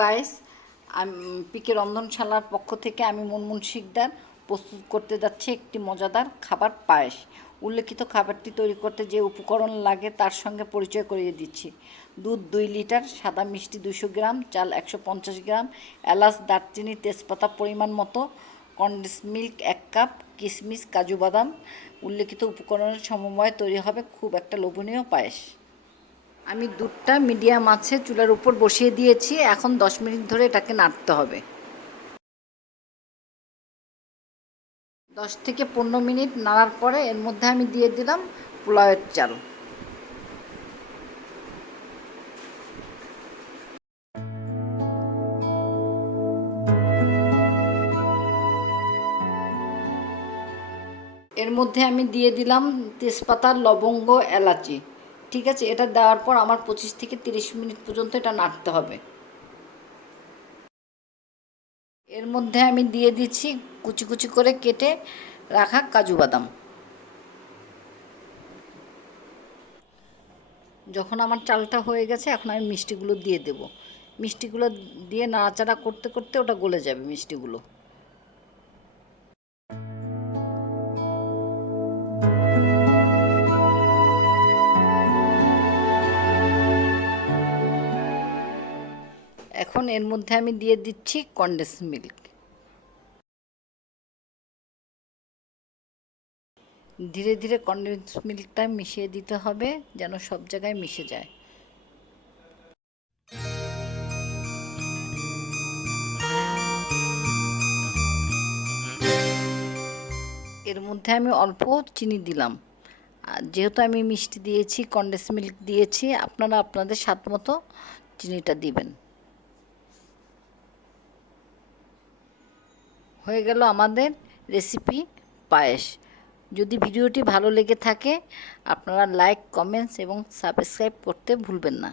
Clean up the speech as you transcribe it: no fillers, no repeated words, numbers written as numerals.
Guys, আমি পিকে রন্ধনশালার পক্ষ থেকে আমি মুনমুন শিকদার প্রস্তুত করতে যাচ্ছি একটি মজাদার খাবার পায়েস। উল্লেখিত খাবারটি তৈরি করতে যে উপকরণ লাগে তার সঙ্গে পরিচয় করিয়ে দিচ্ছি। দুধ 2 লিটার, সাদা মিষ্টি 200 গ্রাম, চাল 150 গ্রাম, এলাচ, দারচিনি, তেজপাতা পরিমাণ মতো, কনডেন্স মিল্ক 1 কাপ, কিশমিশ, কাজু বাদাম। উল্লেখিত উপকরণের সমন্বয়ে তৈরি হবে খুব একটা লোভনীয় পায়েস। আমি দুধটা মিডিয়াম আছে চুলার উপর বসিয়ে দিয়েছি। এখন 10 মিনিট ধরে এটাকে নাড়তে হবে। 10 থেকে 15 মিনিট নাড়ার পরে এর মধ্যে আমি দিয়ে দিলাম পোলাওয়ের চাল। এর মধ্যে আমি দিয়ে দিলাম তেজপাতা, লবঙ্গ, এলাচি। ঠিক আছে, এটা দেওয়ার পর আমার 25 থেকে 30 মিনিট পর্যন্ত এটা নাড়তে হবে। এর মধ্যে আমি দিয়ে দিচ্ছি কুচি কুচি করে কেটে রাখা কাজু বাদাম। যখন আমার চালটা হয়ে গেছে এখন আমি মিষ্টিগুলো দিয়ে দেব। মিষ্টিগুলো দিয়ে নাড়াচাড়া করতে করতে ওটা গলে যাবে মিষ্টিগুলো। এখন এর মধ্যে আমি দিয়ে দিচ্ছি কনডেন্স মিল্ক। ধীরে ধীরে কনডেন্স মিল্কটা মিশিয়ে দিতে হবে যেন সব জায়গায় মিশে যায়। এর মধ্যে আমি অল্প চিনি দিলাম। যেহেতু আমি মিষ্টি দিয়েছি, কনডেন্স মিল্ক দিয়েছি, আপনারা আপনাদের স্বাদ মতো চিনিটা দিবেন। হয়ে গেল আমাদের রেসিপি পায়েস। যদি ভিডিওটি ভালো লেগে থাকে আপনারা লাইক, কমেন্টস এবং সাবস্ক্রাইব করতে ভুলবেন না।